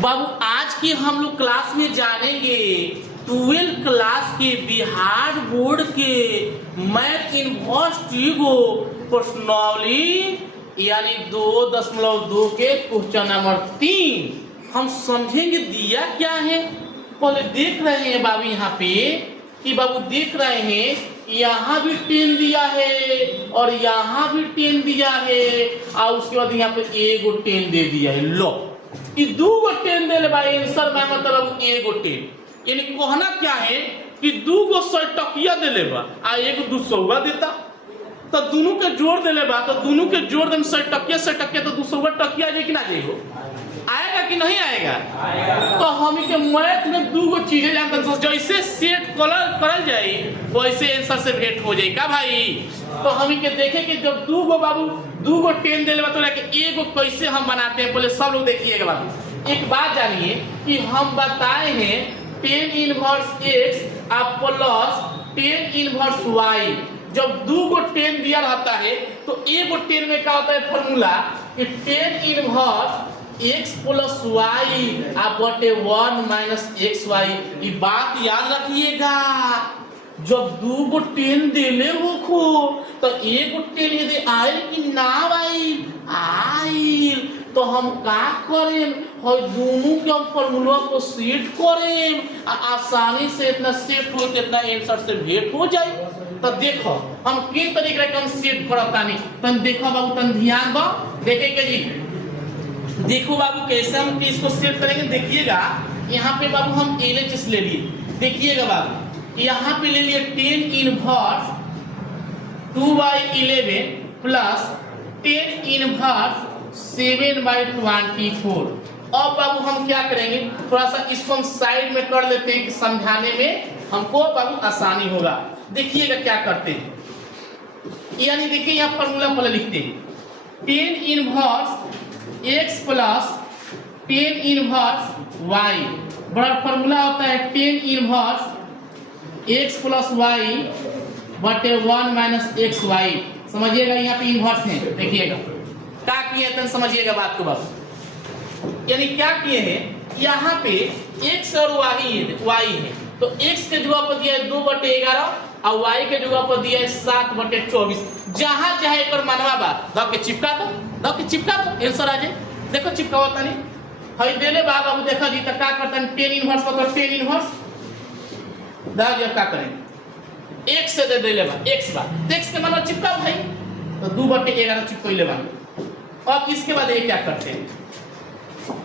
बाबू आज की हम लोग क्लास में जानेंगे 12th क्लास के बिहार बोर्ड के मैथ इनवर्स ट्रिगो प्रश्नावली यानी 2.2 के क्वेश्चन नंबर 3 हम समझेंगे दिया क्या है। पहले देख रहे हैं बाबू यहाँ पे कि बाबू देख रहे हैं यहाँ भी 10 दिया है और यहाँ भी 10 दिया है और उसके बाद यहाँ पे एगो 10 दे दिया है। लो कि 2 गो 10 दे ले भाई आंसर में मतलब एगो 10 यानी कहना क्या है कि 2 गो 100 टकिया दे ले बा आ एगो 200 देता तो दोनों के जोड़ दे ले बा तो दोनों के जोड़ दे 100 टकिया तो 200 टकिया जाए कि ना जाएगा, आएगा कि नहीं आएगा? तो हम के मैथ में 2 गो चीजें जानते हैं जैसे सेट करल जाए वैसे आंसर से भेंट हो जाएगा भाई। तो हम के देखें कि जब 2 गो बाबू 2 गो 10 दे ले तो एगो कैसे हम बनाते हैं पहले सब लोग देखिएगा बाबू। एक बात जानिए कि हम बताए हैं 10 इनवर्स x आप प्लस 10 इनवर्स y। जब 2 गो 10 दिया रहता है तो एगो 10 में क्या होता है फॉर्मूला कि 10 इनवर्स x प्लस वाई बटे 1 माइनस एक्स वाई। ये बात याद रखिएगा जब 2 गो 10 देले हो खो तो एगो 10 यदि आए कि ना आइल तो हम का करें दोनों के फॉर्मूला को सेट करें आसानी से इतना सेट हो कितना आंसर से भेंट हो जाए। तो देखो हम किस तरीके से हम सेट करता नहीं तन देखो बाबू तन ध्यान दो देखेंगे जी। देखो बाबू कैसे हम इसको सेट करेंगे देखिएगा। यहाँ पे बाबू हम LHS ले लिए देखिएगा बाबू यहाँ पे ले लिए 10 इनवर्स 2/11 प्लस 10 इनवर्स 7/24। अब बाबू हम क्या करेंगे थोड़ा सा इसको हम साइड में कर लेते हैं कि समझाने में हमको बाबू आसानी होगा। देखिएगा क्या करते हैं यानी देखिए यहाँ फॉर्मूला पहले लिखते हैं 10 inverse x plus 10 inverse y बड़ा फॉर्मूला होता है 10 इनवर्स x प्लस y बटे 1 माइनस एक्स वाई। समझिएगा यहाँ पे इनवर्स है देखिएगा क्या किए हैं समझिएगा बात को बस। यानी क्या किए हैं यहाँ पे x और y है तो x के जगह पर दिया है 2/11 और y के जगह पर दिया है 7/24। जहां चाहे पर मनवा बा दो के चिपका दो आंसर आ जाए। देखो चिपका होता नहीं हई देले बा बाबू देखो जी तो क्या करता है 10 इनवर्स को 10 इनवर्स दा जी क्या करेंगे x से दे देले बा x बा तो x के मतलब चिपका भाई तो 2/11 चिपकइले बा। अब इसके बाद ये क्या करते हैं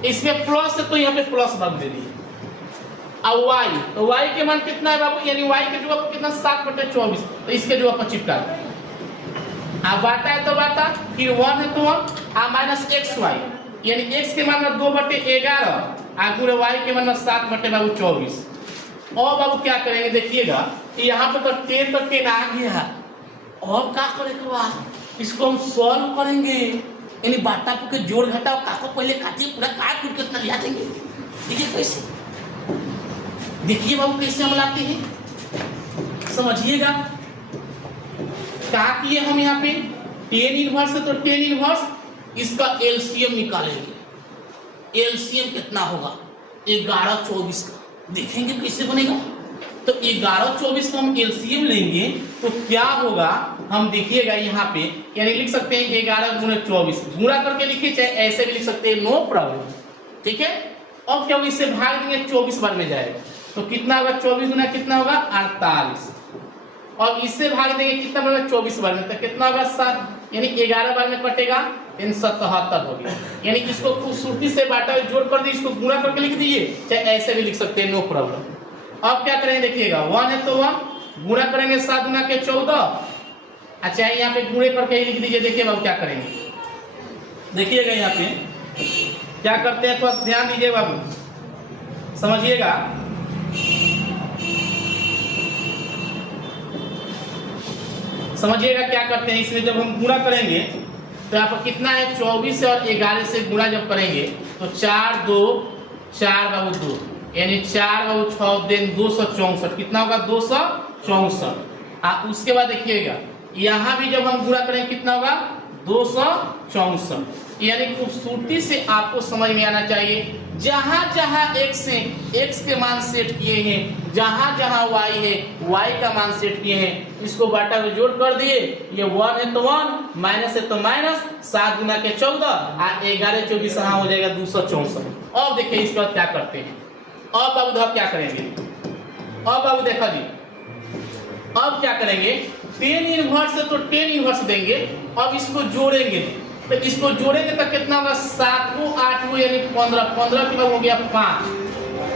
इसमें प्लस है तो यहाँ पे प्लस भाग दे दिए और y तो y के मान कितना है बाबू यानी y के जगह पर कितना 7/24 तो इसके जगह पर चिपका बाटा है तो बाटा फिर 1 है तो 1 माइनस एक्स वाई यानी x के मान 2/11 गुणे y के मान 7/24। और बाबू क्या करेंगे देखिएगा यहाँ पे तो 10 आ गया और क्या करेगा इसको हम सॉल्व करेंगे यानी बाटा के जोड़ घटाओ काको पहले काटिए पूरा काट कूट के इतना लिया देंगे। देखिए कैसे देखिए बाबू कैसे हम लाते हैं समझिएगा क्या किए हम यहाँ पे 10 इनवर्स है तो 10 इनवर्स इसका एलसीएम निकालेंगे। एलसीएम कितना होगा 11/24 का देखेंगे कैसे बनेगा। तो 11/24 का हम एलसीएम लेंगे तो क्या होगा हम देखिएगा यहाँ पे यानी लिख सकते हैं 11 गुणे 24 गुणा करके लिखिए चाहे ऐसे भी लिख सकते हैं नो प्रॉब्लम ठीक है। अब क्या इसे भाग देंगे 24 बार में जाएगा तो कितना होगा 24 गुना कितना होगा 48 और इससे भाग देंगे कितना बनेगा 24 बार में तो कितना होगा 7 यानी 11 बार में कटेगा इन 77 हो गया। यानी इसको खूबसूरती से बाटा जोड़ कर दी इसको गुणा करके लिख दीजिए चाहे ऐसे भी लिख सकते हैं नो प्रॉब्लम। अब क्या करेंगे देखिएगा 1 है तो 1 गुणा करेंगे 7 गुना के 14 अच्छा यहाँ पे गुणे करके लिख दीजिए। देखिए बाबू क्या करेंगे देखिएगा यहाँ पे क्या करते हैं थोड़ा ध्यान दीजिए बाबू समझिएगा। समझिएगा क्या करते हैं इसमें जब हम गुणा करेंगे तो यहाँ पर कितना है 24 और 11 से गुणा जब करेंगे तो 4 2 4 बाबू 2 यानी 4 बाबू 6 दिन 264 कितना होगा 264। उसके बाद देखिएगा यहाँ भी जब हम गुणा करेंगे कितना होगा 264 यानी खूबसूरती से आपको समझ में आना चाहिए जहां जहां x है x के मान सेट किए हैं, जहां जहां y है y का मान सेट किए हैं, इसको बाटा में जोड़ कर दिए। ये 1 है तो 1, माइनस है तो माइनस, 7 गुना के 14 और 11 24 यहाँ हो जाएगा 264। अब देखिए इसके बाद क्या करते हैं। अब बाबू आप क्या करेंगे, अब बाबू देखा जी, अब क्या करेंगे, 10 इनवर्स है तो 10 इनवर्स देंगे। अब इसको जोड़ेंगे, तो इसको जोड़ेंगे तो कितना होगा, 7 को 8 को यानी 15, 15 के बाद हो गया 5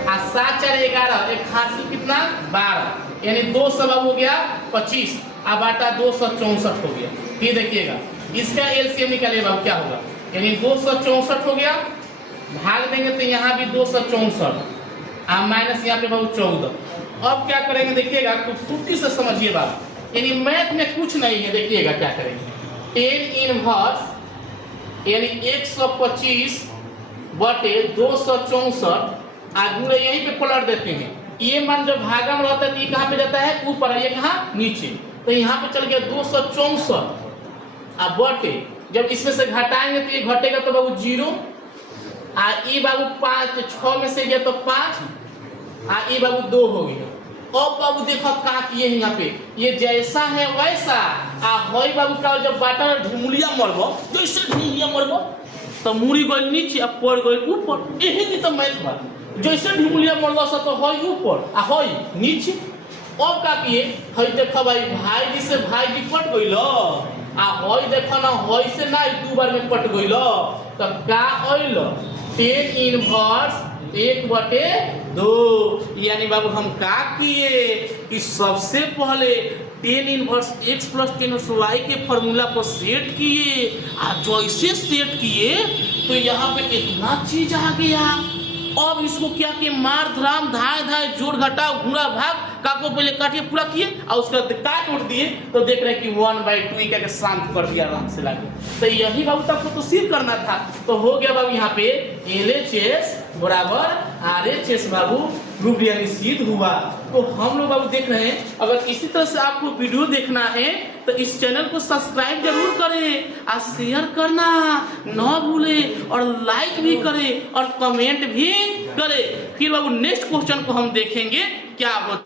और 7 4 11, एक हासिल कितना 12 यानी 2 सबब हो गया 25 और बाटा 264 हो गया। फिर देखिएगा इसका एलसीएम निकालिए बाबू क्या होगा, यानी 264 हो गया, भाग देंगे तो यहाँ भी 264 और माइनस यहाँ पे बाबू 14। अब क्या करेंगे देखिएगा, खूबसूरती से समझिए बाबू, यानी मैथ में कुछ नहीं है। देखिएगा क्या करेंगे, 10 इनवर्स यानी 125 बटे 264 आगुड़े यहीं पे पलट देते हैं। ये मान जब भागा में रहता है तो ये कहाँ पे जाता है, ऊपर, ये कहाँ नीचे, तो यहाँ पे चल गया 264 अब बटे, जब इसमें से घटाएंगे तो ये घटेगा तो बाबू 0 आ ये बाबू 5, 6 में से गया तो 5 आ ये बाबू 2 हो गया। अब बाबू देखो कहा किए हैं यहाँ पे, ये जैसा है वैसा आ होई बाबू का जब बाटा ढुमुलिया मरबो, जैसे ढुमुलिया मरबो तो मुड़ी गई नीचे अब पड़ गई ऊपर। यही की तो मैथ बा, जैसे ढुमुलिया मरबो सा तो होई ऊपर आ होई नीचे। अब का किए, हई देखो भाई भाई जी से भाई जी कट गइल आ होई देखो ना होई से ना 2 बार में कट गइल तो का आइल 10 इनवर्स 1/2 यानी बाबू हम का किए कि सबसे पहले 10 इनवर्स x प्लस 10 y के फॉर्मूला को सेट किए और जैसे सेट किए तो यहाँ पे इतना चीज आ गया। अब इसको क्या किए, मार धराम धाय धाय जोड़ घटाव गुणा भाग काको पहले काटिए पूरा किए और उसका काट उठ दिए तो देख रहे हैं कि 1/2 का शांत कर दिया आराम से लागे। तो यही बाबू तक तो सिद्ध करना था, तो हो गया बाबू यहाँ पे LHS बराबर RHS बाबू प्रूफ यानी सिद्ध हुआ। तो हम लोग बाबू देख रहे हैं, अगर इसी तरह से आपको वीडियो देखना है तो इस चैनल को सब्सक्राइब जरूर करें और शेयर करना न भूले और लाइक भी करें और कमेंट भी करें। फिर बाबू नेक्स्ट क्वेश्चन को हम देखेंगे क्या होता